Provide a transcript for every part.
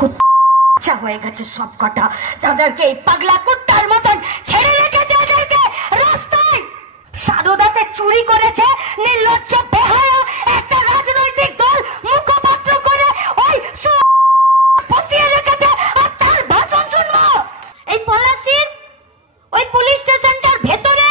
কুত্তা হয়ে গেছে সব কটা, যাদেরকে এই পাগলা কুত্তার মতন ছেড়ে রেখেছে, এদেরকে রাস্তায় সারদাতে চুরি করেছে নির্লজ্জ বেহায়া একটা রাজনৈতিক দল মুখপাত্র করে ওই বসিয়ে রেখেছে। আর তার ভাষণ শুনবো এই পলাশির ওই পুলিশ স্টেশনটার ভেতরে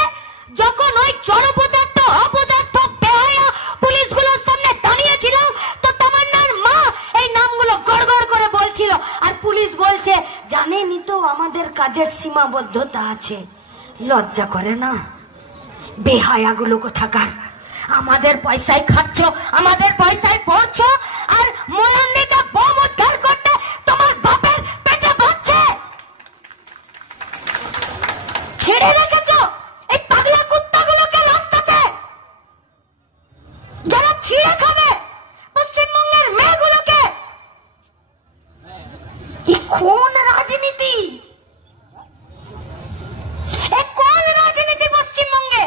যখন ওই জড়পদার্থ অপদার্থ বেহায়া পুলিশগুলোর সামনে দাঁড়িয়েছিল, তো তামান্নার মা এই নামগুলো গড়গড় করে বলছিল, আর পুলিশ বলছে জানেনি তো আমাদের কাজের সীমাবদ্ধতা আছে। লজ্জা করে না বেহায়াগুলো কোথাকার? আমাদের পয়সায় খাচ্ছ, আমাদের পয়সায় পড়ছো, আর মোলান্নিকে বোম উদ্ধার করতে তোমার বাপের পেটে ভরছে। ছেড়ে রেখেছ এই পাগলা কুত্তাগুলোকে রাস্তাতে, যারা ছিঁড়ে খাবে পশ্চিমবঙ্গের মেয়েগুলোকে। কোন রাজনীতি, কোন রাজনীতি পশ্চিমবঙ্গে?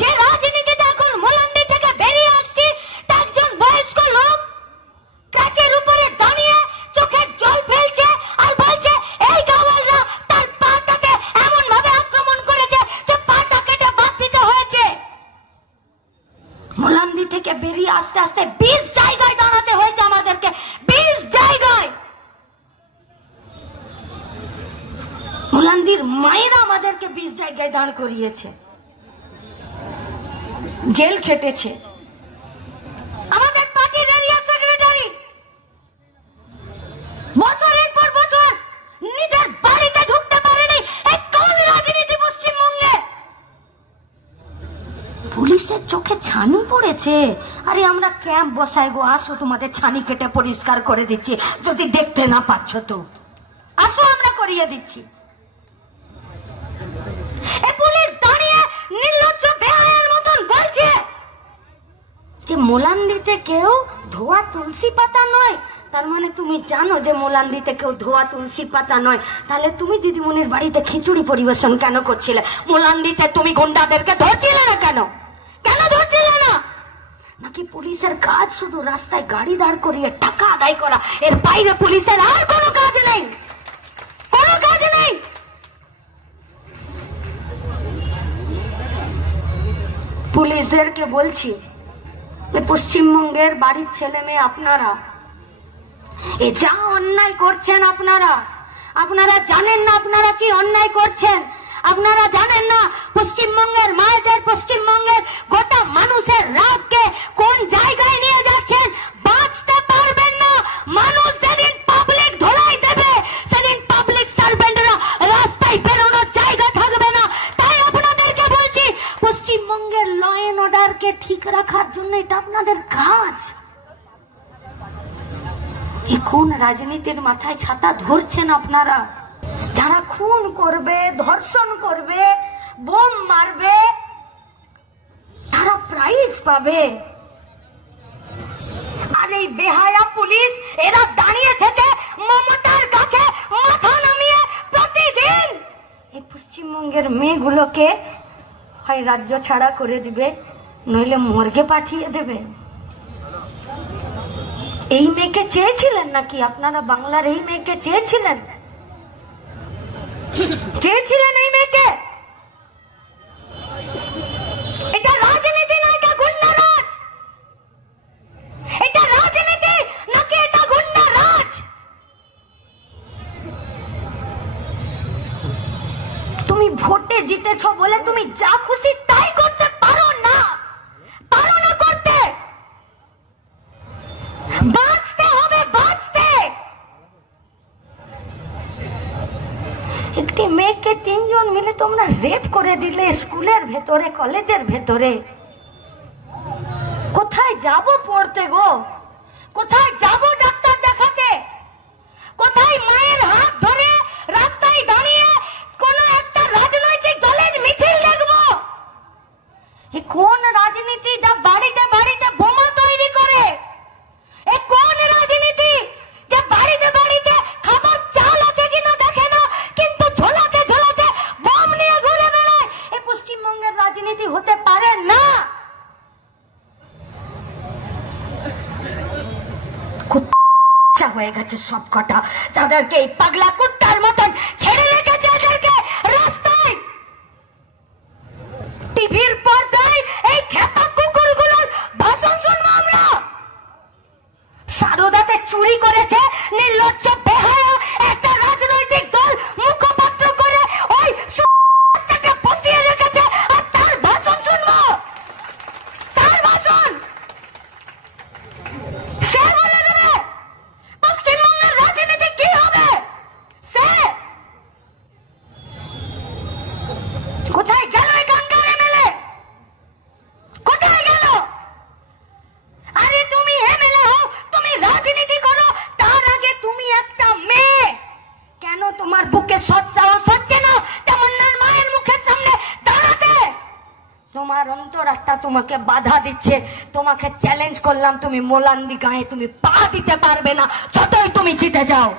যে রাজনীতিতে এখন মোলান্দি থেকে বেরিয়ে আসছে, তা একজন বয়স্ক লোক কাচের উপরে দাঁড়িয়ে চোখের জল ফেলছে আর বলছে এই গাওয়ালরা তার পাটাকে এমন ভাবে আক্রমণ করেছে যে পাটা কেটে বাদ দিতে হয়েছে। মোলান্দি থেকে বেরিয়ে আস্তে আস্তে 20 জায়গায় দাঁড়াতে হয়েছে আমাদেরকে, 20 জায়গায়। মোলান্দির মায়েরা আমাদেরকে 20 জায়গায় দাঁড় করিয়েছে, জেল খেটেছে। আমাদের পার্টির এরিয়া সেক্রেটারি বছরের পর বছর নিজের বাড়িতে ঢুকতে পারেনি। এই কোন রাজনীতি পশ্চিমবঙ্গে? পুলিশের চোখে ছানি পড়েছে। আরে আমরা ক্যাম্প বসাই গো, আসো তোমাদের ছানি কেটে পরিষ্কার করে দিচ্ছি, যদি দেখতে না পাচ্ছ তো আসো আমরা করিয়ে দিচ্ছি। পুলিশ দাঁড়িয়ে নির্লজ্জ বেহায়ার মতন বলছে যে মোলান্দিতে কেউ ধোয়া তুলসী পাতা নয়। তার মানে তুমি জানো যে মোলান্দিতে কেউ ধোয়া তুলসী পাতা নয়, তাহলে তুমি দিদিমণির বাড়িতে খিচুড়ি পরিবেশন কেন করছিলে? মোলান্দিতে তুমি গুন্ডাদেরকে ধরছিলে না কেন? কেন ধরছিলে না? নাকি পুলিশের কাজ শুধু রাস্তায় গাড়ি দাঁড় করিয়ে টাকা আদায় করা, এর বাইরে পুলিশের আর কোনো কাজ নেই? কোনো কাজ নেই। পুলিশদেরকে বলছি, পশ্চিমবঙ্গের বাড়ির ছেলে মেয়ে আপনারা এ যা অন্যায় করছেন, আপনারা জানেন না আপনারা কি অন্যায় করছেন? আপনারা জানেন না পশ্চিমবঙ্গের মায়েদের, পশ্চিমবঙ্গের গোটা মানুষের রাগকে কোন জায়গায় নিয়ে যাচ্ছেন? বাঁচতে পারবেন না। মানুষ যেদিন পাবলিক ধোলাই দেবে, সেদিন পাবলিক সার্ভেন্টরা রাস্তায় বেরোনোর জায়গা থাকবে না। তাই আপনাদেরকে বলছি, পশ্চিমবঙ্গের ল এন্ড অর্ডারকে ঠিক রাখার জন্য এটা আপনাদের কাজ। এখন রাজনীতির মাথায় ছাতা ধরছেন আপনারা। যারা খুন করবে, ধর্ষণ করবে, বোম মারবে, তারা প্রাইজ পাবে। আর এই বেহায়া পুলিশ এরা দাঁড়িয়ে থেকে মমতার কাছে মাথা নামিয়ে প্রতিদিন এই পশ্চিমবঙ্গের মেয়েগুলোকে হয় রাজ্য ছাড়া করে দিবে, নইলে মর্গে পাঠিয়ে দেবে। এই মেয়েকে চেয়েছিলেন নাকি আপনারা? বাংলার এই মেয়েকে চেয়েছিলেন? এই মেয়েকে? এটা রাজনীতি না, এটা গুন্ডারাজ। এটা রাজনীতি নাকি এটা গুন্ডারাজ? তুমি ভোটে জিতেছ বলে তুমি যা খুশি তাই করতে পারো না, করতে। বাঁচতে হবে, বাঁচতে। একটি মেয়েকে 3 জন মিলে তোমরা রেপ করে দিলে স্কুলের ভেতরে, কলেজের ভেতরে। কোথায় যাব পড়তে গো? কোথায় যাব ডাক্তার দেখাতে? কোথায় মায়ের হাত ধরে রাস্তায় দাঁড়িয়ে কোন একটা রাজনৈতিক দলের মিছিল দেখবো? কোন রাজনীতি যা বাড়িতে বাড়িতে বোমা তৈরি করে? কোন রাজনীতি যে বাড়িতে বাড়িতে খাবার চাল আছে কিনা দেখে না, কিন্তু ঝোলাতে ঝোলাতে বোম নিয়ে ঘুরে বেড়ায়? এই পশ্চিমবঙ্গের রাজনীতি হতে পারে না। হয়ে গেছে সব কটা, যাদেরকে এই পাগলা কুত্তার মতন ছেড়ে রেখেছে এদেরকে রাস্তায়। টিভির পর্দায় এই খেপা কুকুরগুলোর ভাষণ শুনবো আমরা। সারদাতে চুরি করেছে নির্লজ্জ বেহায়া একটা রাজনৈতিক দল মুখপাত্র করে ওই সুটাকে বসিয়ে রেখেছে, আর তার ভাষণ শুনবো, তার ভাষণ। সে বলে দেবে পশ্চিমবঙ্গের রাজনীতি কি হবে। সে কোথায় গেল এখানকার এমএলএ, কোথায় গেল? আরে তুমি এমএলএ হও, তুমি রাজনীতি করো, তার আগে তুমি একটা মেয়ে। কেন তোমার বুকে সৎ সাহস হচ্ছে না তেমন্নার মায়ের মুখের সামনে দাঁড়াতে? তোমার অন্তরাত্মা তোমাকে বাধা দিচ্ছে। তোমাকে চ্যালেঞ্জ করলাম, তুমি মোলান্দি গায়ে তুমি পা দিতে পারবে না, যতই তুমি জিতে যাও।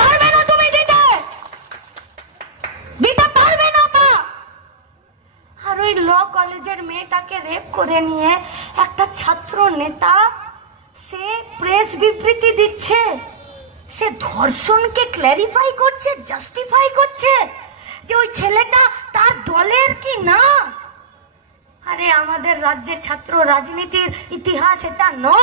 পারবে না, তুমি দিতে পারবে না পা। আর ওই ল কলেজের মেয়েটাকে রেপ করে নিয়ে একটা ছাত্র নেতা সে প্রেস বিবৃতি দিচ্ছে, সে ধর্ষণকে ক্ল্যারিফাই করছে, জাস্টিফাই করছে যে ওই ছেলেটা তার দলের কি না। আরে আমাদের রাজ্যে ছাত্র রাজনীতির ইতিহাস এটা নয়।